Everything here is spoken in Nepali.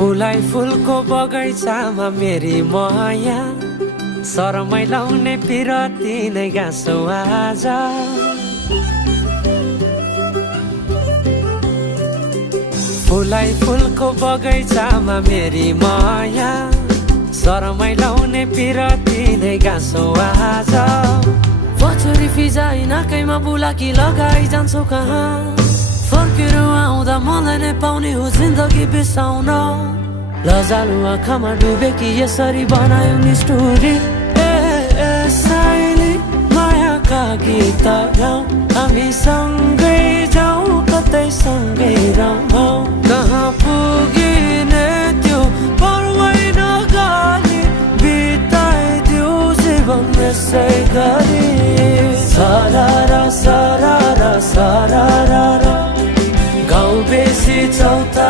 फुलाई फुलको बगैँचामा मेरी माया शरमै लाउने पिरती नै गाँसो आज। फुलाई फुलको बगैँचामा मेरी माया शरमै लाउने पिरती नै गाँसो आज। पछुरी फिजाइ नाकैमा बुलाकी लगाइ जान्छौ कहाँ, फर्केर आउँदा मलाई नै पाउने हो जिन्दगी बिसाउन। लजालु आँखामा डुबेकी यसरी बनायो नि स्टोरी। साइली मायाका गीत गाउँ, हामी सँगै जाउँ कतै सँगै रहौँ। कहाँ